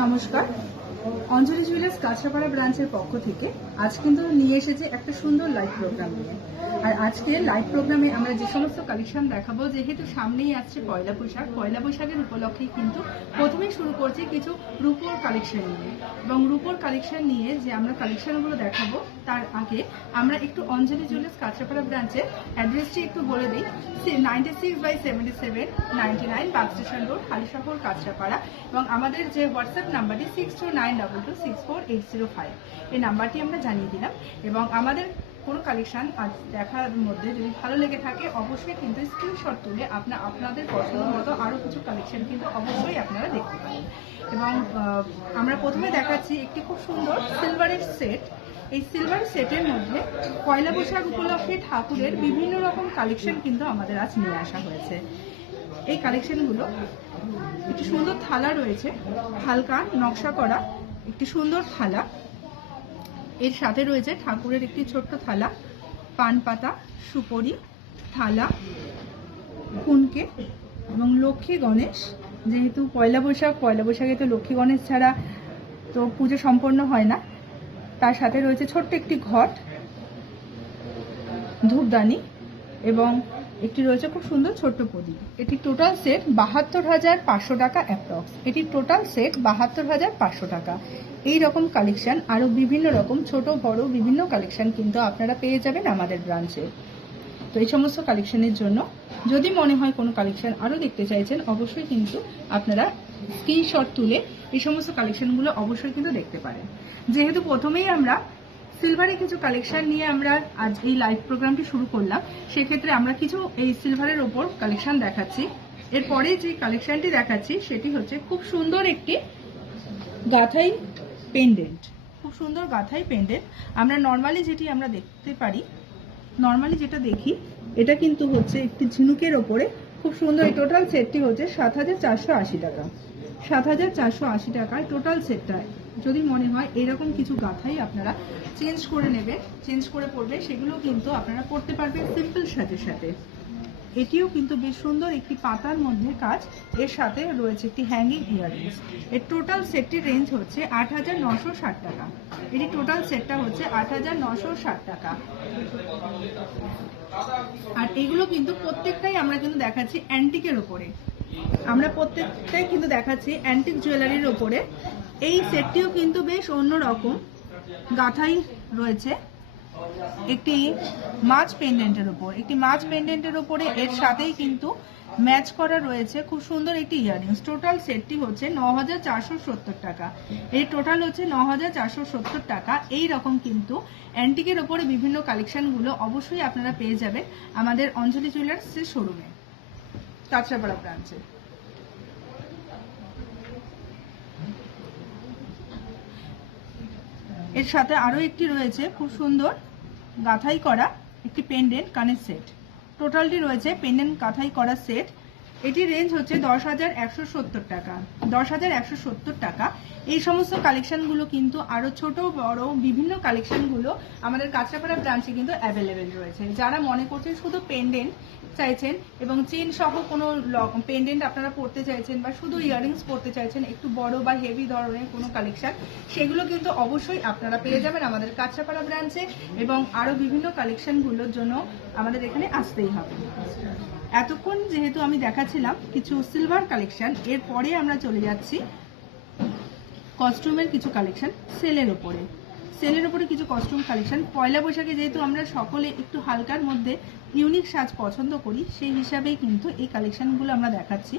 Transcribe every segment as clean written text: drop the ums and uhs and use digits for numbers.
নমস্কার, অঞ্জলি জুয়েলার্স কাঁচরাপাড়া ব্রাঞ্চের পক্ষ থেকে আজ কিন্তু নিয়ে এসেছে একটা সুন্দর লাইভ প্রোগ্রাম নিয়ে। আর আজকে লাইভ প্রোগ্রামে আমরা যে সমস্ত কালেকশন দেখাবো, যেহেতু সামনেই আসছে পয়লা বৈশাখের উপলক্ষে কিন্তু প্রথমেই শুরু করছি কিছু রূপোর কালেকশন নিয়ে। এবং রূপোর কালেকশন নিয়ে যে আমরা কালেকশনগুলো দেখাবো তার আগে আমরা একটু অঞ্জলি জুয়েলার্স কাঁচরাপাড়া ব্রাঞ্চের অ্যাড্রেসটি একটু বলে দিই। 96/77 99 bus station road, Halisahar, Kanchrapara. এবং আমাদের যে হোয়াটসঅ্যাপ নাম্বারটি 6292264805, এই নাম্বারটি আমরা জানিয়ে দিলাম। এবং আমাদের কোনো কালেকশন আজ দেখার মধ্যে যদি ভালো লেগে থাকে অবশ্যই কিন্তু স্ক্রিনশট তুলে আপনাদের পছন্দ মতো আরও কিছু কালেকশন কিন্তু অবশ্যই আপনারা দেখতে পারেন। এবং আমরা প্রথমে দেখাচ্ছি একটি খুব সুন্দর সিলভারের সেট। এই সিলভার সেটের মধ্যে পয়লা বৈশাখ উপলক্ষে ঠাকুরের বিভিন্ন রকম কালেকশন কিন্তু আমাদের আজ নিয়ে আসা হয়েছে। এই কালেকশনগুলো একটি সুন্দর থালা রয়েছে, হালকা নকশা করা একটি সুন্দর থালা। এর সাথে রয়েছে ঠাকুরের একটি ছোট্ট থালা, পান পাতা, সুপরি, থালা, কুনকে এবং লক্ষ্মী গণেশ। যেহেতু পয়লা বৈশাখে তো লক্ষ্মী গণেশ ছাড়া তো পুজো সম্পন্ন হয় না। তার সাথে রয়েছে ছোট্ট একটি ঘট, ধূপদানি এবং একটি রয়েছে খুব সুন্দর ছোট্ট প্রদীপ। এটি টোটাল সেট 72,500 টাকা অ্যাপ্রক্স। এটি টোটাল সেট 72,500 টাকা। এই রকম কালেকশন আরও বিভিন্ন রকম ছোট বড় বিভিন্ন কালেকশন কিন্তু আপনারা পেয়ে যাবেন আমাদের ব্রাঞ্চে। তো এই সমস্ত কালেকশনের জন্য যদি মনে হয় কোনো কালেকশন আরও দেখতে চাইছেন অবশ্যই কিন্তু আপনারা স্ক্রিনশট তুলে এই সমস্ত কালেকশনগুলো অবশ্যই কিন্তু দেখতে পারেন। যেহেতু প্রথমেই আমরা সিলভারের কিছু কালেকশন নিয়ে আমরা আজ এই লাইভ প্রোগ্রামটি শুরু করলাম, সেক্ষেত্রে আমরা কিছু এই সিলভারের ওপর কালেকশন দেখাচ্ছি। এরপরে যে কালেকশনটি দেখাচ্ছি সেটি হচ্ছে খুব সুন্দর একটি গাঁথাই পেন্ডেন্ট। খুব সুন্দর গাঁথাই পেন্ডেন্ট। আমরা নর্মালি যেটা দেখি এটা কিন্তু হচ্ছে একটি ঝিনুকের ওপরে খুব সুন্দর। এই টোটাল সেটটি হচ্ছে 7,480 টাকা। 7,480 টাকায় টোটাল সেটটা। যদি মনে হয় এরকম কিছু গাঁথাই আপনারা চেঞ্জ করে পরবে, সেগুলো কিন্তু আপনারা পরতে পারবেন সিম্পল সাথে সাথে। এটিও কিন্তু বেশ সুন্দর একটি পাতার মধ্যে কাজ। এর সাথে রয়েছে একটি হ্যাঙ্গিং ইয়াররিংস। এর টোটাল সেটটির রেঞ্জ হচ্ছে 8,960 টাকা। এটি টোটাল সেটটা হচ্ছে 8,960 টাকা। আর এগুলো কিন্তু প্রত্যেকটাই আমরা কিন্তু দেখাচ্ছি অ্যান্টিকের ওপরে। আমরা প্রত্যেকটাই কিন্তু দেখাচ্ছি অ্যান্টিক জুয়েলারির ওপরে। এই সেটটিও কিন্তু বেশ অন্যরকম গাঁথাই রয়েছে একটি মাছ পেন্ডেন্টের উপরে। এর সাথেই কিন্তু ম্যাচ করা রয়েছে খুব সুন্দর একটি ইয়াররিংস। টোটাল সেটটি হচ্ছে 9,470 টাকা। এই টোটাল হচ্ছে 9,470 টাকা। এই রকম কিন্তু অ্যান্টিকের ওপরে বিভিন্ন কালেকশনগুলো অবশ্যই আপনারা পেয়ে যাবেন আমাদের অঞ্জলি জুয়েলার্সের শোরুমে, কাঁচরাপাড়া ব্রাঞ্চে। এর সাথে আরও একটি রয়েছে খুব সুন্দর গাঁথাই করা একটি পেন্ডেন্ট কানের সেট। টোটালটি রয়েছে পেন্ডেন্ট গাঁথাই করা সেট। এটির রেঞ্জ হচ্ছে 10,170 টাকা। 10,170 টাকা। এই সমস্ত কালেকশনগুলো কিন্তু আরও ছোট বড় বিভিন্ন কালেকশনগুলো আমাদের কাঁচরাপাড়া ব্রাঞ্চে কিন্তু অ্যাভেলেবেল রয়েছে। যারা মনে করছেন শুধু পেন্ডেন্ট চাইছেন এবং চেন সহ কোনো পেন্ডেন্ট আপনারা পড়তে চাইছেন বা শুধু ইয়াররিংস পড়তে চাইছেন একটু বড় বা হেভি ধরনের কোনো কালেকশন, সেগুলো কিন্তু অবশ্যই আপনারা পেয়ে যাবেন আমাদের কাঁচরাপাড়া ব্রাঞ্চে। এবং আরও বিভিন্ন কালেকশনগুলোর জন্য আমাদের এখানে আসতেই হবে। এতক্ষণ যেহেতু আমি দেখাচ্ছিলাম কিছু সিলভার কালেকশন, এরপরে আমরা চলে যাচ্ছি কস্টিউমের কিছু কালেকশন সেলের উপরে কিছু কস্টিউম কালেকশন। পয়লা বৈশাখে যেহেতু আমরা সকলে একটু হালকার মধ্যে ইউনিক সাজ পছন্দ করি, সেই হিসাবেই কিন্তু এই কালেকশনগুলো আমরা দেখাচ্ছি।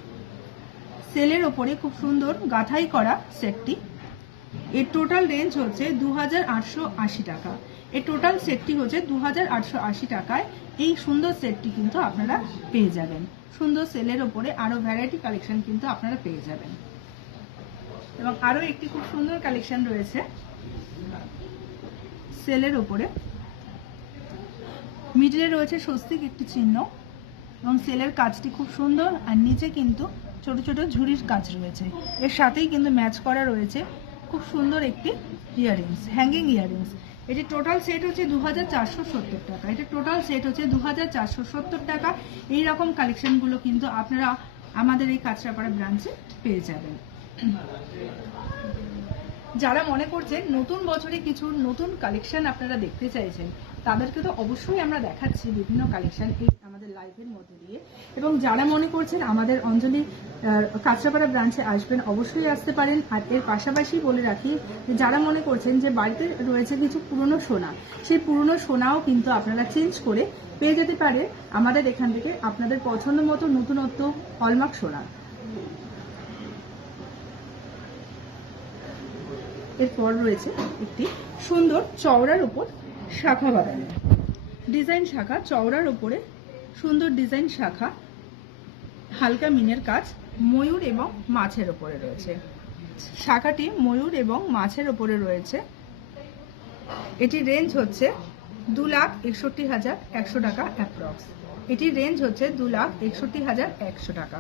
সেলের ওপরে খুব সুন্দর গাঁথাই করা সেটটি। এর টোটাল রেঞ্জ হচ্ছে 2,880 টাকা। এই টোটাল সেটটি হচ্ছে 2,880 টাকায়। এই সুন্দর সেটটি কিন্তু আপনারা পেয়ে যাবেন। সুন্দর সেলের ওপরে আরও ভ্যারাইটি কালেকশন কিন্তু আপনারা পেয়ে যাবেন। এবং আরও একটি খুব সুন্দর কালেকশন রয়েছে সেলের ওপরে। মিডলে রয়েছে স্বস্তিক একটি চিহ্ন এবং সেলের কাজটি খুব সুন্দর। আর নিচে কিন্তু ছোট ছোট ঝুড়ির কাজ রয়েছে। এর সাথেই কিন্তু ম্যাচ করা রয়েছে খুব সুন্দর একটি ইয়াররিংস, হ্যাঙ্গিং ইয়াররিংস। এটি টোটাল সেট হচ্ছে 2470 টাকা। এটা টোটাল সেট হচ্ছে 2470 টাকা। এইরকম কালেকশনগুলো কিন্তু আপনারা আমাদের এই কাঁচরাপাড়া ব্রাঞ্চে পেয়ে যাবেন। যারা মনে করছেন নতুন বছরে কিছু নতুন কালেকশন আপনারা দেখতে চাইছেন, তাদেরকে তো অবশ্যই আমরা দেখাচ্ছি বিভিন্ন কালেকশন এই আমাদের লাইভের মধ্যে দিয়ে। এবং যারা মনে করছেন আমাদের অঞ্জলি কাঁচরাপাড়া ব্রাঞ্চে আসবেন, অবশ্যই আসতে পারেন। আর এর পাশাপাশি বলে রাখি যে যারা মনে করছেন যে বাড়িতে রয়েছে কিছু পুরনো সোনা, সেই পুরনো সোনাও কিন্তু আপনারা চেঞ্জ করে পেয়ে যেতে পারে আমাদের এখান থেকে আপনাদের পছন্দ মতো নতুনত্ব হলমার্ক সোনা। এরপর রয়েছে একটি সুন্দর চওড়ার উপর শাখা বাঁধানো ডিজাইন শাখা, চওড়ার উপরে সুন্দর ডিজাইন শাখা, হালকা মিনের কাজ, ময়ূর এবং মাছের উপরে রয়েছে। শাখাটি ময়ূর এবং মাছের উপরে রয়েছে। এটি রেঞ্জ হচ্ছে 2,61,100 টাকা অ্যাপ্রক্স। এটির রেঞ্জ হচ্ছে 2,61,100 টাকা।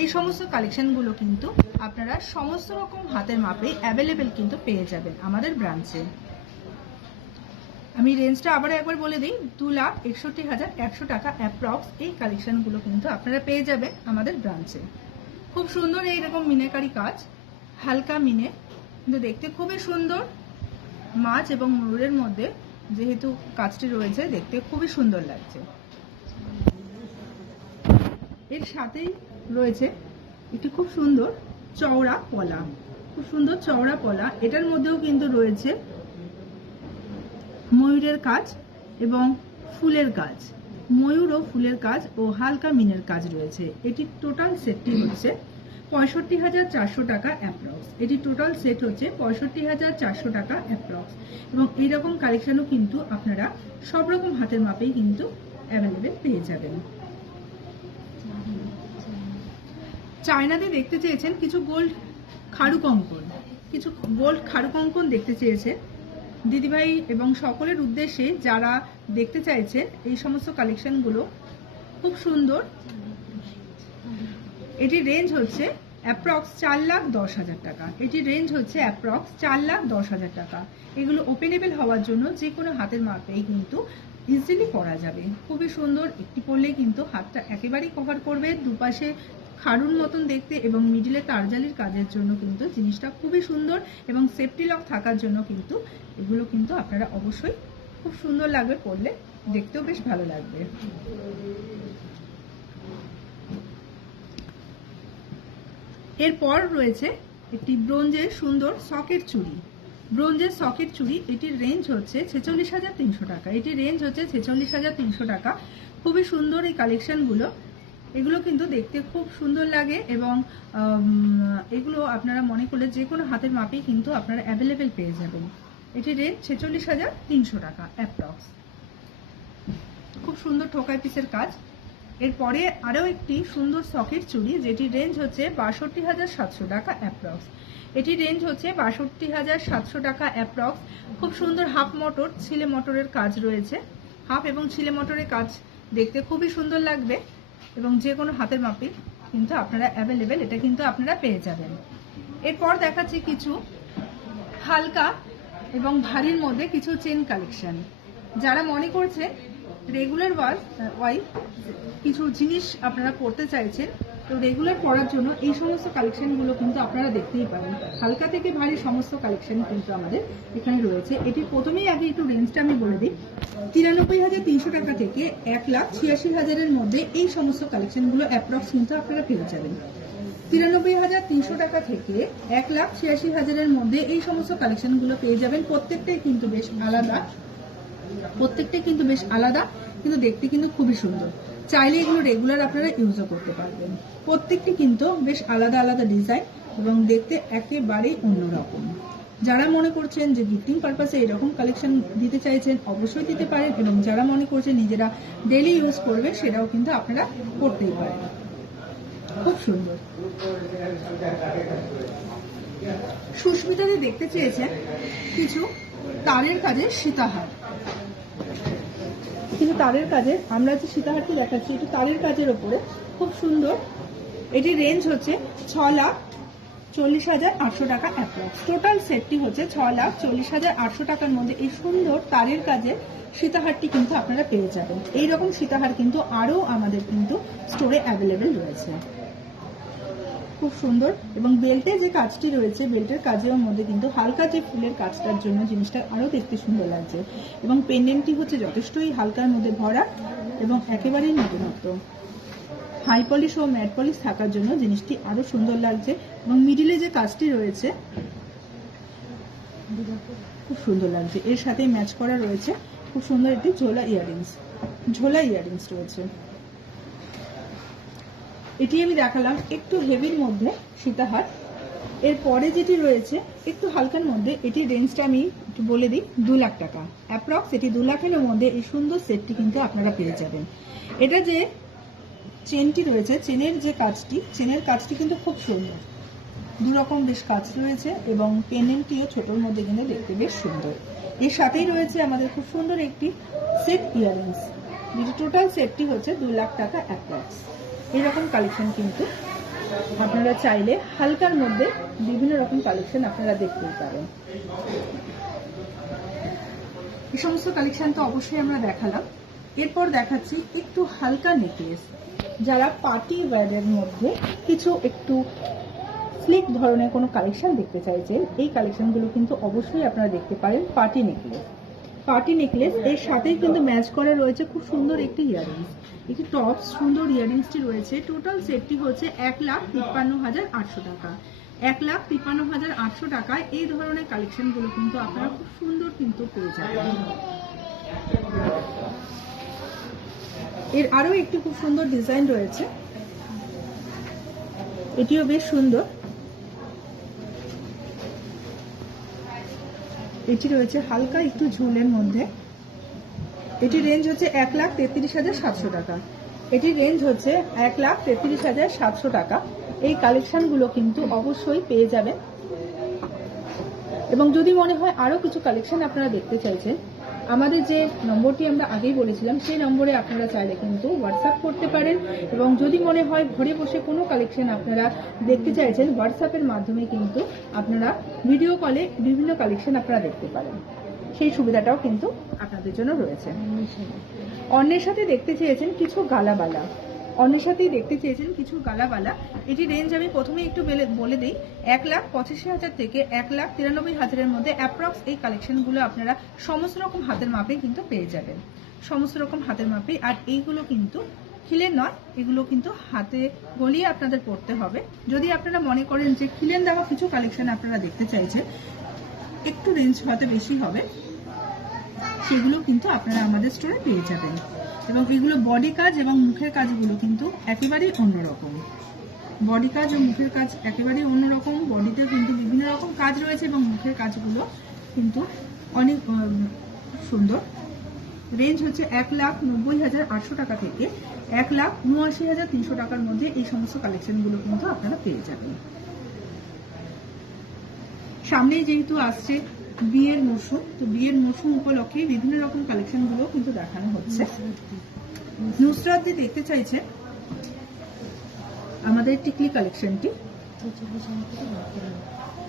এই সমস্ত কালেকশনগুলো কিন্তু আপনারা সমস্ত রকম হাতের মাপে অ্যাভেলেবেল কিন্তু পেয়ে যাবেন আমাদের ব্রাঞ্চে। আমি রেঞ্জটা আবার একবার বলে দিই, 2,61,100 টাকা অ্যাপ্রক্স এই কালেকশনগুলো কিন্তু আপনারা পেয়ে যাবেন আমাদের ব্রাঞ্চে। খুব সুন্দর এইরকম মিনাকারি কাজ, হালকা মিনে, কিন্তু দেখতে খুবই সুন্দর। মাছ এবং ময়ূরের মধ্যে যেহেতু কাজটি রয়েছে, দেখতে খুবই সুন্দর লাগছে। এর সাথেই রয়েছে একটি খুব সুন্দর চওড়া পলা, খুব সুন্দর চওড়া পলা। এটার মধ্যেও কিন্তু রয়েছে ময়ূরের কাজ এবং ফুলের কাজ, ময়ূর ও ফুলের কাজ ও হালকা মিনের কাজ রয়েছে। এটি টোটাল সেটটি হচ্ছে 65,400 টাকা অ্যাপ্রক্স। এটি টোটাল সেট হচ্ছে 65,400 টাকা অ্যাপ্রক্স। এবং এইরকম কালেকশনও কিন্তু আপনারা সব রকম হাতের মাপেই কিন্তু অ্যাভেলেবেল পেয়ে যাবেন। চায়নাতে দেখতে চেয়েছেন কিছু গোল্ড খাড়ু কঙ্কন, কিছু গোল্ড খাড়ু কঙ্কন দেখতে চেয়েছেন দিদিভাই, এবং সকলের উদ্দেশ্যে যারা দেখতে চাইছেন এই সমস্ত কালেকশনগুলো খুব সুন্দর। এটি রেঞ্জ হচ্ছে অ্যাপ্রক্স 4,10,000 টাকা। এটি রেঞ্জ হচ্ছে অ্যাপ্রক্স 4,10,000 টাকা। এগুলো ওপেনেবল হওয়ার জন্য যে কোনো হাতের মাপেই কিন্তু ইজিলি পরা যাবে। খুবই সুন্দর, একটি পরলেই কিন্তু হাতটা একেবারেই কভার করবে। দুপাশে খাড়ুর মতন দেখতে এবং মিডিলে তারজালির কাজের জন্য কিন্তু জিনিসটা খুবই সুন্দর, এবং সেফটি লক থাকার জন্য কিন্তু এগুলো কিন্তু আপনারা অবশ্যই খুব সুন্দর লাগবে পরলে, দেখতেও বেশ ভালো লাগবে। এরপর রয়েছে একটি ব্রোঞ্জের সুন্দর সকেট চুড়ি, ব্রোঞ্জের সকেট চুড়ি। এটির রেঞ্জ হচ্ছে 46,300 টাকা। এটির রেঞ্জ হচ্ছে 46,300 টাকা। খুবই সুন্দর এই কালেকশনগুলো, এগুলো কিন্তু দেখতে খুব সুন্দর লাগে, এবং এগুলো আপনারা মনে করলে যে কোনো হাতের মাপেই কিন্তু আপনারা অ্যাভেলেবেল পেয়ে যাবেন। এটির রেঞ্জ 46,300 টাকা অ্যাপ্রক্স। খুব সুন্দর ঠোকাই পিসের কাজ। এরপরে আরও একটি সুন্দর সকেট চুড়ি, যেটির রেঞ্জ হচ্ছে 62,700 টাকা অ্যাপ্রক্স। এটি রেঞ্জ হচ্ছে 62,700 টাকা অ্যাপ্রক্স। খুব সুন্দর হাফ মটর, ছিলে মটরের কাজ রয়েছে। হাফ এবং ছিলে মটরের কাজ দেখতে খুবই সুন্দর লাগবে, এবং যে কোনো হাতের মাপে কিন্তু আপনারা অ্যাভেলেবেল এটা কিন্তু আপনারা পেয়ে যাবেন। এরপর দেখাচ্ছি কিছু হালকা এবং ভারীর মধ্যে কিছু চেন কালেকশন। যারা মনে করছে রেগুলার ওয়াইজ কিছু জিনিস আপনারা পড়তে চাইছেন, তো রেগুলার পড়ার জন্য এই সমস্ত কালেকশনগুলো কিন্তু আপনারা দেখতেই পারেন। হালকা থেকে ভারী সমস্ত কালেকশন কিন্তু আমাদের এখানে রয়েছে। এটি প্রথমেই আগে একটু রেঞ্জটা আমি বলে দিই। 93,300 টাকা থেকে 1,86,000-এর মধ্যে এই সমস্ত কালেকশনগুলো অ্যাপ্রক্স কিন্তু আপনারা পেয়ে যাবেন। 93,300 টাকা থেকে 1,86,000-এর মধ্যে এই সমস্ত কালেকশনগুলো পেয়ে যাবেন। প্রত্যেকটাই কিন্তু বেশ আলাদা, কিন্তু দেখতে কিন্তু খুবই সুন্দর। চাইলে এগুলো রেগুলার আপনারা ইউজও করতে পারবেন। প্রত্যেকটি কিন্তু বেশ আলাদা আলাদা ডিজাইন এবং দেখতে একেবারেই অন্যরকম। যারা মনে করছেন যে গিফটিং পারপাসে এরকম কালেকশন দিতে চাইছেন, অবশ্যই দিতে পারেন, এবং যারা মনে করছেন নিজেরা ডেইলি ইউজ করবে, সেটাও কিন্তু আপনারা করতেই পারেন। খুব সুন্দর। সুস্মিতাদি দেখতে চেয়েছেন কিছু তারের কাজের সীতাহার, কিন্তু তারের কাজের আমরা যে সীতাহারটি দেখাচ্ছি এটি তারের কাজের ওপরে খুব সুন্দর। এটির রেঞ্জ হচ্ছে 40,800 টাকা অ্যাপ্রক্স। টোটাল সেটটি হচ্ছে 6,40,800 টাকার মধ্যে এই সুন্দর তারের কাজে সীতাহারটি কিন্তু আপনারা পেয়ে যাবেন। এইরকম সীতাহার কিন্তু আরও আমাদের কিন্তু স্টোরে অ্যাভেলেবেল রয়েছে, খুব সুন্দর। এবং বেল্টে যে কাজটি রয়েছে, বেল্টের কাজের মধ্যে কিন্তু হালকা যে ফুলের কাজটার জন্য জিনিসটা আরও দেখতে সুন্দর লাগছে। এবং পেন্ডেন্টটি হচ্ছে যথেষ্টই হালকার মধ্যে ভরা এবং একেবারেই নতুনত্ব। হাই পলিশ ও ম্যাট পলিশ থাকার জন্য জিনিসটি আরো সুন্দর লাগছে। এবং মিডিলে যে কাজটি রয়েছে খুব সুন্দর লাগছে, এর সাথে ম্যাচ করা রয়েছে খুব সুন্দর একটি ঝোলা ইয়াররিংস রয়েছে। এটি আমি দেখালাম একটু হেভির মধ্যে সীতাহার। এরপরে যেটি রয়েছে একটু হালকার মধ্যে, এটি রেঞ্জটা আমি একটু বলে দিই, 2 লাখ টাকা অ্যাপ্রক্স। এটি 2 লাখের মধ্যে এই সুন্দর সেটটি কিন্তু আপনারা পেয়ে যাবেন। এটা যে চেনটি রয়েছে, চেনের কাজটি কিন্তু খুব সুন্দর, দুরকম বেশ কাজ রয়েছে এবং পেন্ডেন্টটিও ছোটোর মধ্যে কিন্তু দেখতে বেশ সুন্দর। এর সাথেই রয়েছে আমাদের খুব সুন্দর একটি সেট ইয়াররিংস, যেটি টোটাল সেটটি হচ্ছে 2 লাখ টাকা অ্যাপ্রক্স। এইরকম কালেকশন কিন্তু আপনারা চাইলে হালকার মধ্যে বিভিন্ন রকম কালেকশন আপনারা দেখতেই পারেন। এই সমস্ত কালেকশন তো অবশ্যই আমরা দেখালাম। এরপর দেখাচ্ছি একটু হালকা নেকলেস। যারা পার্টি ওয়্যারের মধ্যে কিছু একটু স্লিক ধরনের কোনো কালেকশন দেখতে চাইছেন, এই কালেকশনগুলো কিন্তু অবশ্যই আপনারা দেখতে পারেন। পার্টি নেকলেস এর সাথেই কিন্তু ম্যাচ করা রয়েছে খুব সুন্দর একটি ইয়াররিংস, একটি টপ সুন্দর ইয়াররিংসটি রয়েছে। টোটাল সেটটি হচ্ছে 1,53,800 টাকা। 1,53,800 টাকায় এই ধরনের কালেকশনগুলো কিন্তু আপনারা খুব সুন্দর কিন্তু পেয়ে যাবেন। এর আরো একটি খুব সুন্দর ডিজাইন রয়েছে, এটিও বেশ সুন্দর। এটি রয়েছে হালকা একটু ঝুলের মধ্যে। এটি রেঞ্জ হচ্ছে 1,33,700 টাকা। এটির রেঞ্জ হচ্ছে 1,33,700 টাকা। এই কালেকশনগুলো কিন্তু অবশ্যই পেয়ে যাবেন। এবং যদি মনে হয় আরো কিছু কালেকশন আপনারা দেখতে চাইছেন, আমাদের যে নম্বরটি আমরা আগেই বলেছিলাম সেই নম্বরে আপনারা চাইলে কিন্তু হোয়াটসঅ্যাপ করতে পারেন। এবং যদি মনে হয় ঘরে বসে কোনো কালেকশন আপনারা দেখতে চাইছেন, হোয়াটসঅ্যাপের মাধ্যমে কিন্তু আপনারা ভিডিও কলে বিভিন্ন কালেকশন আপনারা দেখতে পারেন, সেই সুবিধাটাও কিন্তু আপনাদের জন্য রয়েছে। অন্যের সাথে দেখতে চেয়েছেন কিছু গালাবালা, এটি রেঞ্জ আমি প্রথমে একটু বলে দিই, 1,85,000 থেকে 1,93,000 মধ্যে অ্যাপ্রক্স এই কালেকশনগুলো আপনারা সমস্ত রকম হাতের মাপে কিন্তু পেয়ে যাবেন, আর এইগুলো কিন্তু খিলের নয়, এগুলো কিন্তু হাতে গলিয়ে আপনাদের পড়তে হবে। যদি আপনারা মনে করেন যে খিলেন দেওয়া কিছু কালেকশন আপনারা দেখতে চাইছেন, একটু রেঞ্জ হয়তো বেশি হবে, সেগুলো কিন্তু আপনারা আমাদের স্টোরে পেয়ে যাবেন। এবং এগুলো বডি কাজ এবং মুখের কাজগুলো কিন্তু একেবারেই অন্যরকম। বডিতে কিন্তু বিভিন্ন রকম কাজ রয়েছে এবং মুখের কাজগুলো কিন্তু অনেক সুন্দর। রেঞ্জ হচ্ছে 1,90,800 টাকা থেকে 1,79,300 টাকার মধ্যে এই সমস্ত কালেকশনগুলো কিন্তু আপনারা পেয়ে যাবেন। সামনেই যেহেতু আসছে বিয়ের মৌসুম, তো বিয়ের মৌসুম উপলক্ষে বিভিন্ন রকম কালেকশনগুলো কিন্তু দেখানো হচ্ছে। নুসরাত দেখতে চাইছে আমাদের টিকলি কালেকশনটি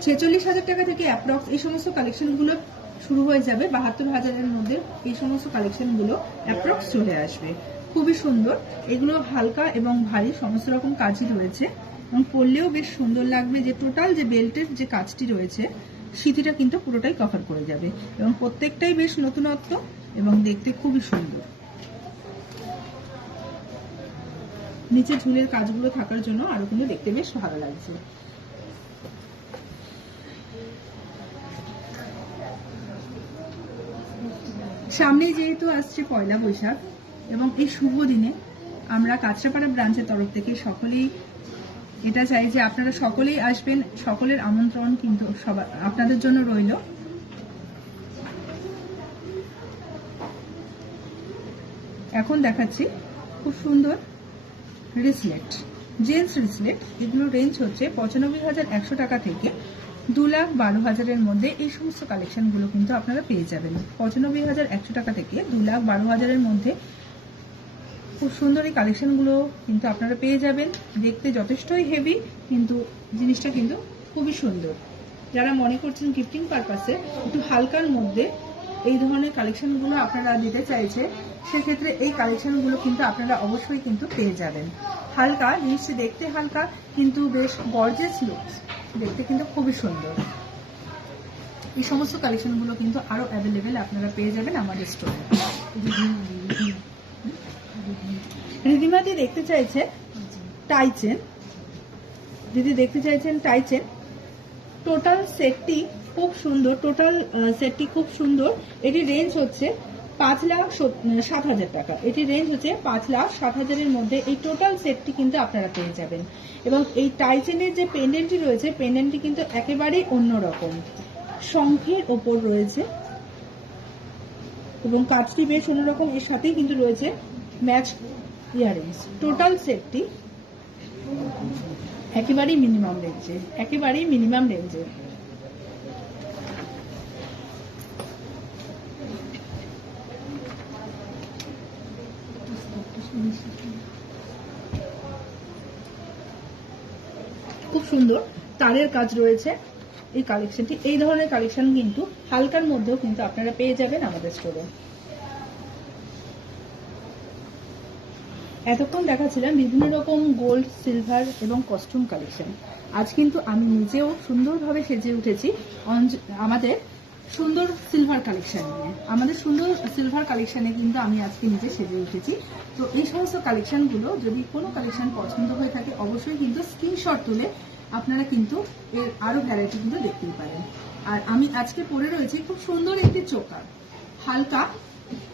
46,000 টাকা থেকে অ্যাপ্রক্স এই সমস্ত কালেকশনগুলো শুরু হয়ে যাবে। 72,000-এর মধ্যে এই সমস্ত কালেকশনগুলো অ্যাপ্রক্স চলে আসবে। খুবই সুন্দর, এগুলো হালকা এবং ভারী সমস্ত রকম কাজই রয়েছে এবং পরলেও বেশ সুন্দর লাগবে। যে টোটাল যে বেল্টের যে কাজটি রয়েছে, সিঁথিটা কিন্তু পুরোটাই কভার করে যাবে এবং প্রত্যেকটাই বেশ নতুনত্ব এবং দেখতে খুবই সুন্দর। নিচে ঝুলের কাজগুলো থাকার জন্য আরো কিন্তু দেখতে বেশ ভালো লাগছে। সামনে যেহেতু আসছে পয়লা বৈশাখ এবং এই শুভ দিনে আমরা কাঁচরাপাড়া ব্রাঞ্চের তরফ থেকে সকলেই এটা চাই যে আপনারা সকলেই আসবেন, সকলের আমন্ত্রণ কিন্তু আপনাদের জন্য রইল। এখন দেখাচ্ছি খুব সুন্দর রিসলেট, জেন্টস রিসলেট। এগুলো রেঞ্জ হচ্ছে 95,100 টাকা থেকে 2,12,000-এর মধ্যে এই সমস্ত কালেকশনগুলো কিন্তু আপনারা পেয়ে যাবেন। 95,100 টাকা থেকে 2,12,000-এর মধ্যে খুব সুন্দর এই কালেকশনগুলো কিন্তু আপনারা পেয়ে যাবেন। দেখতে যথেষ্টই হেভি, কিন্তু জিনিসটা কিন্তু খুবই সুন্দর। যারা মনে করছেন গিফটিং পারপাসে একটু হালকার মধ্যে এই ধরনের কালেকশনগুলো আপনারা দিতে চাইছে, সেক্ষেত্রে এই কালেকশনগুলো কিন্তু আপনারা অবশ্যই কিন্তু পেয়ে যাবেন। হালকা জিনিসটি দেখতে হালকা, কিন্তু বেশ গর্জিয়াস লুকস, দেখতে কিন্তু খুবই সুন্দর। এই সমস্ত কালেকশনগুলো কিন্তু আরো অ্যাভেলেবেল আপনারা পেয়ে যাবেন আমাদের স্টোরে। রিদিমাদি দেখতে চাইছে টাইচেন, দিদি দেখতে চাইছেন টাইচেন। টোটাল সেটটি খুব সুন্দর, এটির রেঞ্জ হচ্ছে 5,07,000 টাকা। এটির রেঞ্জ হচ্ছে 5,07,000-এর মধ্যে এই টোটাল সেটটি কিন্তু আপনারা পেয়ে যাবেন। এবং এই টাইচেনের যে পেন্ডেন্টটি রয়েছে, পেন্ডেন্টটি কিন্তু একেবারেই অন্যরকম, শঙ্খের ওপর রয়েছে এবং কাজটি বেশ অন্যরকম। এর সাথেই কিন্তু রয়েছে ম্যাচ ইয়াররিংস। টোটাল সেটটি একেবারেই মিনিমাম রেঞ্জে। খুব সুন্দর তারের কাজ রয়েছে এই কালেকশনটি। এই ধরনের কালেকশন কিন্তু হালকার মধ্যেও কিন্তু আপনারা পেয়ে যাবেন আমাদের স্টোরে। এতক্ষণ দেখাচ্ছিলাম বিভিন্ন রকম গোল্ড, সিলভার এবং কস্টিউম কালেকশন। আজ কিন্তু আমি নিজেও সুন্দরভাবে সেজে উঠেছি আমাদের সুন্দর সিলভার কালেকশন নিয়ে। আমাদের সুন্দর সিলভার কালেকশনে কিন্তু আমি আজকে নিজে সেজে উঠেছি। তো এই সমস্ত কালেকশনগুলো যদি কোনো কালেকশন পছন্দ হয়ে থাকে, অবশ্যই কিন্তু স্ক্রিনশট তুলে আপনারা কিন্তু এর আরো ভ্যারাইটি কিন্তু দেখতেই পারেন। আর আমি আজকে পরে রয়েছি খুব সুন্দর একটি চোকার, হালকা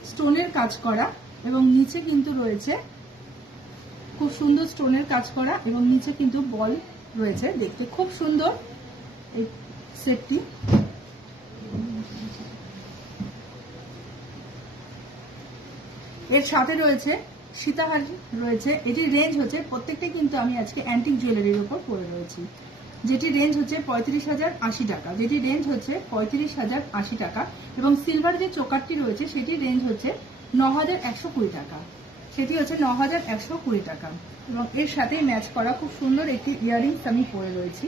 স্টোনের কাজ করা এবং নিচে কিন্তু রয়েছে খুব সুন্দর স্টোনের কাজ করা এবং নিচে কিন্তু বল রয়েছে, দেখতে খুব সুন্দর এই সেটটি। এর সাথে রয়েছে সীতাহার রয়েছে। এটির রেঞ্জ হচ্ছে, প্রত্যেকটাই কিন্তু আমি আজকে অ্যান্টিক জুয়েলারির উপর পরে রয়েছি, যেটির রেঞ্জ হচ্ছে 35,080 টাকা। যেটির রেঞ্জ হচ্ছে 35,080 টাকা। এবং সিলভার যে চোকারটি রয়েছে সেটির রেঞ্জ হচ্ছে 9,120 টাকা। সেটি হচ্ছে 9,120 টাকা। এবং এর সাথেই ম্যাচ করা খুব সুন্দর একটি ইয়াররিংস আমি পরে রয়েছি,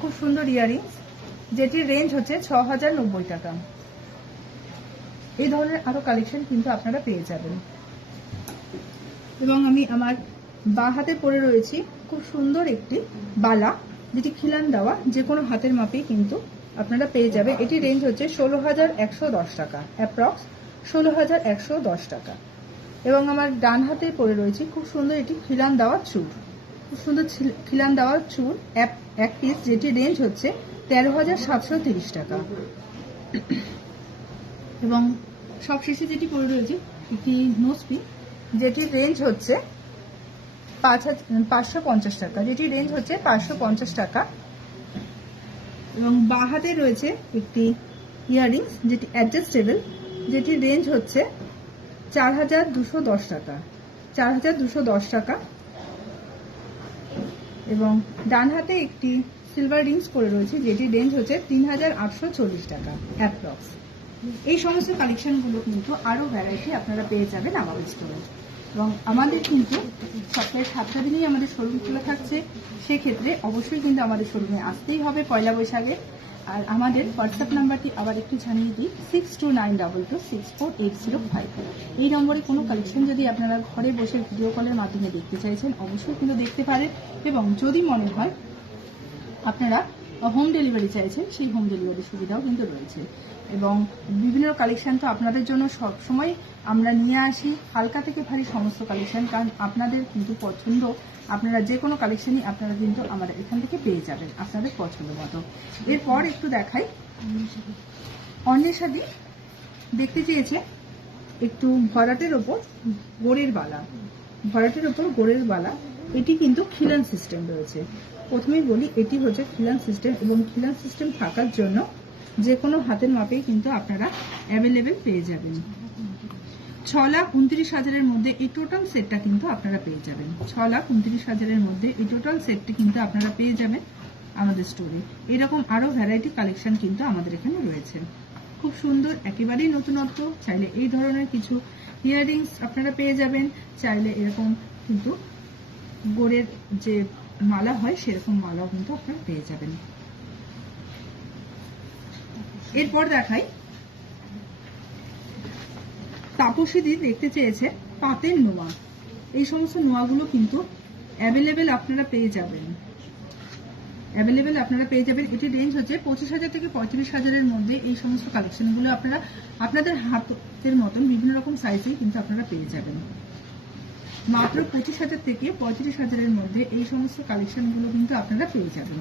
খুব সুন্দর ইয়াররিংস, যেটির রেঞ্জ হচ্ছে 6,090 টাকা। এই ধরনের আরো কালেকশন কিন্তু আপনারা পেয়ে যাবেন। এবং আমি আমার বাঁ হাতে পরে রয়েছি খুব সুন্দর একটি বালা, যেটি খিলান দেওয়া, যে কোনো হাতের মাপেই কিন্তু আপনারা পেয়ে যাবেন। এটির রেঞ্জ হচ্ছে 16,110 টাকা, অ্যাপ্রক্স 16,110 টাকা। এবং আমার ডান হাতে পরে রয়েছে খুব সুন্দর এটি খিলান দেওয়া চূড়, খুব সুন্দর খিলান দেওয়া চূড় এক পিস, যেটির রেঞ্জ হচ্ছে 13,730 টাকা। এবং সবশেষে যেটি পরে রয়েছে একটি নোজপিন, যেটির রেঞ্জ হচ্ছে 550 টাকা, যেটির রেঞ্জ হচ্ছে 550 টাকা। এবং বাঁ হাতে রয়েছে একটি ইয়াররিংস, যেটি অ্যাডজাস্টেবল, যেটির রেঞ্জ হচ্ছে 4,210 টাকা, 4,210 টাকা। এবং ডান হাতে একটি সিলভার রিংস পরে রয়েছে, যেটির রেঞ্জ হচ্ছে 3,840 টাকা, অ্যাপ্রক্স। এই সমস্ত কালেকশনগুলো কিন্তু আরো ভ্যারাইটি আপনারা পেয়ে যাবেন আমাদের স্টোরে। এবং আমাদের কিন্তু সপ্তাহে 7টা দিনই আমাদের শোরুম খোলা থাকছে, সেক্ষেত্রে অবশ্যই কিন্তু আমাদের শোরুমে আসতেই হবে পয়লা বৈশাখে। আর আমাদের হোয়াটসঅ্যাপ নাম্বারটি আবার একটু জানিয়ে দিই, 6292264805। এই নম্বরে কোনো কালেকশন যদি আপনারা ঘরে বসে ভিডিও কলের মাধ্যমে দেখতে চাইছেন, অবশ্যই কিন্তু দেখতে পারেন। এবং যদি মনে হয় আপনারা হোম ডেলিভারি চাইছেন, সেই হোম ডেলিভারি সুবিধাও কিন্তু রয়েছে। এবং বিভিন্ন কালেকশন তো আপনাদের জন্য সব সময় আমরা নিয়ে আসি, হালকা থেকে ভারী সমস্ত কালেকশন, কারণ আপনাদের কিন্তু পছন্দ, আপনারা যে কোনো কালেকশনই আপনারা কিন্তু আমাদের এখান থেকে পেয়ে যাবেন আপনাদের পছন্দ মতো। এরপর একটু দেখাই, অন্বেষাদি দেখতে চেয়েছে একটু ভরাটের ওপর গোড়ের বালা, এটি কিন্তু খিলান সিস্টেম রয়েছে। প্রথমেই বলি, এটি হচ্ছে খিলান সিস্টেম, এবং খিলান সিস্টেম থাকার জন্য যে কোনো হাতের মাপেই কিন্তু আপনারা অ্যাভেলেবেল পেয়ে যাবেন। 6,29,000-এর মধ্যে এই টোটাল সেটটা কিন্তু আপনারা পেয়ে যাবেন। 6,29,000-এর মধ্যে এই টোটাল সেটটি কিন্তু আপনারা পেয়ে যাবেন আমাদের স্টোরে। এরকম আরো ভ্যারাইটি কালেকশন কিন্তু আমাদের এখানে রয়েছে, খুব সুন্দর, একেবারেই নতুনত্ব। চাইলে এই ধরনের কিছু ইয়াররিংস আপনারা পেয়ে যাবেন, চাইলে এরকম কিন্তু গোড়ের যে মালা হয় সেরকম মালাও কিন্তু আপনারা পেয়ে যাবেন। এরপর দেখাই, তাপসীদি দেখতে চেয়েছে পাতের নোয়া। এই সমস্ত নোয়াগুলো কিন্তু অ্যাভেলেবেল আপনারা পেয়ে যাবেন। এটির রেঞ্জ হচ্ছে 25,000 থেকে 35,000-এর মধ্যে। এই সমস্ত কালেকশনগুলো আপনারা আপনাদের হাতের মতন বিভিন্ন রকম সাইজেই কিন্তু আপনারা পেয়ে যাবেন। মাত্র 25,000 থেকে 35,000-এর মধ্যে এই সমস্ত কালেকশনগুলো কিন্তু আপনারা পেয়ে যাবেন।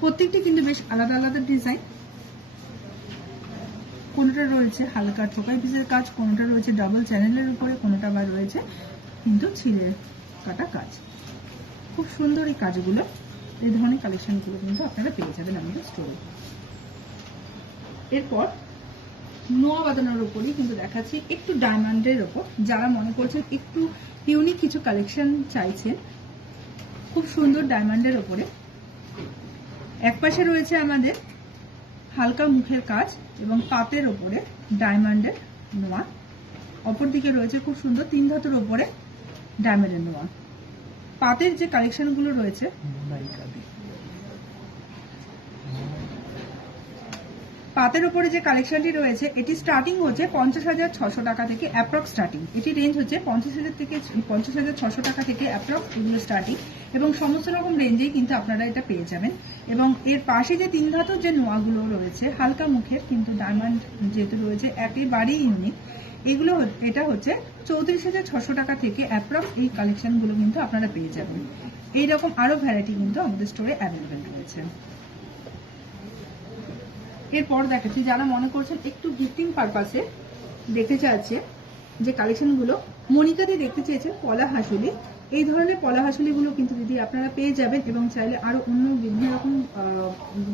প্রত্যেকটি কিন্তু বেশ আলাদা আলাদা ডিজাইন। কোনোটা রয়েছে হালকা ঠোকাই পিসের কাজ, কোনোটা রয়েছে ডাবল চ্যানেলের উপরে, কোনোটা বা রয়েছে কিন্তু ছিঁড়ে কাটা কাজ। খুব সুন্দর এই কাজগুলো, এই ধরনের কালেকশনগুলো কিন্তু আপনারা পেয়ে যাবেন আমাদের স্টোরে। এরপর নোয়া বাঁধানোর উপরেই কিন্তু দেখাচ্ছি একটু ডায়মন্ডের ওপর। যারা মনে করছেন একটু ইউনিক কিছু কালেকশন চাইছেন, খুব সুন্দর ডায়মন্ডের ওপরে। একপাশে রয়েছে আমাদের হালকা মুখের কাজ এবং পাতের ওপরে ডায়মন্ডের নোয়া, অপরদিকে রয়েছে খুব সুন্দর 3 ধাতুর ওপরে ডায়মন্ডের নোয়া। পাতের যে কালেকশনগুলো রয়েছে, পাতের উপরে যে কালেকশনটি রয়েছে এটি স্টার্টিং হচ্ছে 50,600 টাকা থেকে অ্যাপ্রক্স স্টার্টিং। এটি রেঞ্জ হচ্ছে 50,600 টাকা থেকে অ্যাপ্রক্স এগুলো স্টার্টিং, এবং সমস্ত রকম রেঞ্জেই কিন্তু আপনারা এটা পেয়ে যাবেন। এবং এর পাশে যে 3 ধাতুর যে নোয়াগুলো রয়েছে হালকা মুখের কিন্তু ডায়মন্ড যেহেতু রয়েছে একেবারেই ইউনিক, এগুলো এটা হচ্ছে 34,600 টাকা থেকে অ্যাপ্রক্স এই কালেকশনগুলো কিন্তু আপনারা পেয়ে যাবেন। এইরকম আরো ভ্যারাইটি কিন্তু আমাদের স্টোরে অ্যাভেলেবেল রয়েছে। এরপর দেখাচ্ছি যারা মনে করছেন একটু গিফটিং পারপাসে দেখতে চাচ্ছে যে কালেকশনগুলো, মনিকাদি দেখতে চেয়েছে পলা হাসুলি। এই ধরনের পলা হাসুলিগুলো কিন্তু দিদি আপনারা পেয়ে যাবেন, এবং চাইলে আরো অন্য বিভিন্ন রকম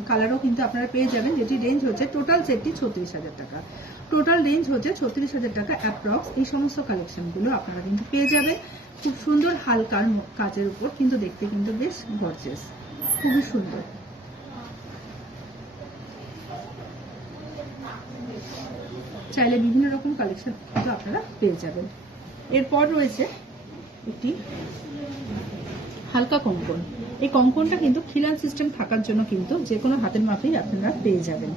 কালারও কিন্তু আপনারা পেয়ে যাবেন। যেটি রেঞ্জ হচ্ছে টোটাল সেটটি 36,000 টাকা। টোটাল রেঞ্জ হচ্ছে 36,000 টাকা অ্যাপ্রক্স। এই সমস্ত কালেকশনগুলো আপনারা কিন্তু পেয়ে যাবেন খুব সুন্দর হালকার কাজের উপর, কিন্তু দেখতে কিন্তু বেশ গর্জিয়াস, খুবই সুন্দর। চাইলে বিভিন্ন রকম কালেকশন কিন্তু আপনারা পেয়ে যাবেন। এরপর রয়েছে একটি হালকা কঙ্কন। এই কঙ্কনটা কিন্তু খিলান সিস্টেম থাকার জন্য কিন্তু যে কোনো হাতের মাপেই আপনারা পেয়ে যাবেন।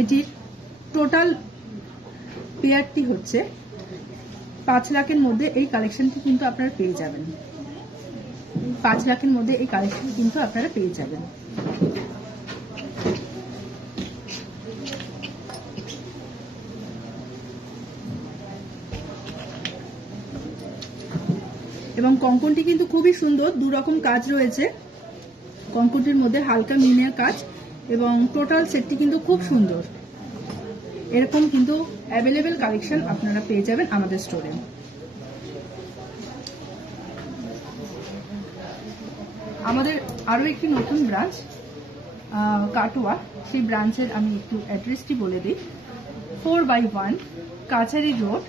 এটির টোটাল পেয়ারটি হচ্ছে 5 লাখের মধ্যে। এই কালেকশনটি কিন্তু আপনারা পেয়ে যাবেন 5 লাখের মধ্যে। এই কালেকশন কিন্তু আপনারা পেয়ে যাবেন। এবং কঙ্কনটি কিন্তু খুবই সুন্দর, 2 রকম কাজ রয়েছে কঙ্কনটির মধ্যে, হালকা মিনের কাজ, এবং টোটাল সেটটি কিন্তু খুব সুন্দর। এরকম কিন্তু অ্যাভেলেবেল কালেকশন আপনারা পেয়ে যাবেন আমাদের স্টোরে। আমাদের আরো একটি নতুন ব্রাঞ্চ কাটোয়া, সেই ব্রাঞ্চের আমি একটু অ্যাড্রেসটি বলে দিই। 4/1 কাছারি রোড,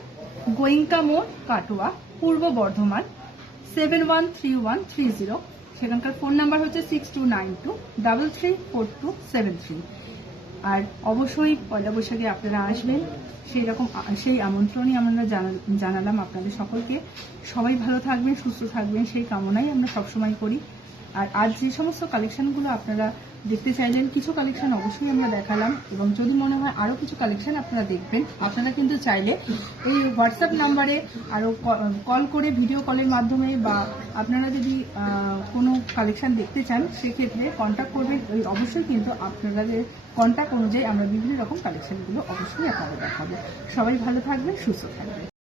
গোয়েঙ্কা মোড়, কাটোয়া, পূর্ব বর্ধমান 713130। সেখানকার ফোন নাম্বার হচ্ছে 6292334273। আর অবশ্যই পয়লা বৈশাখে আপনারা আসবেন, সেই আমন্ত্রণই আমরা জানালাম আপনাদের সকলকে। সবাই ভালো থাকবেন, সুস্থ থাকবেন, সেই কামনাই আমরা সবসময় করি। আর আজ যে সমস্ত কালেকশনগুলো আপনারা দেখতে চাইলেন, কিছু কালেকশন অবশ্যই আমরা দেখালাম, এবং যদি মনে হয় আরো কিছু কালেকশন আপনারা দেখবেন, আপনারা কিন্তু চাইলে এই হোয়াটসঅ্যাপ নাম্বারে আরো কল করে, ভিডিও কলের মাধ্যমে, বা আপনারা যদি কোনো কালেকশন দেখতে চান সেক্ষেত্রে কন্ট্যাক্ট করবেন। অবশ্যই কিন্তু আপনাদের কন্ট্যাক্ট অনুযায়ী আমরা বিভিন্ন রকম কালেকশনগুলো অবশ্যই আপনাদের দেখাবো। সবাই ভালো থাকবেন, সুস্থ থাকবেন।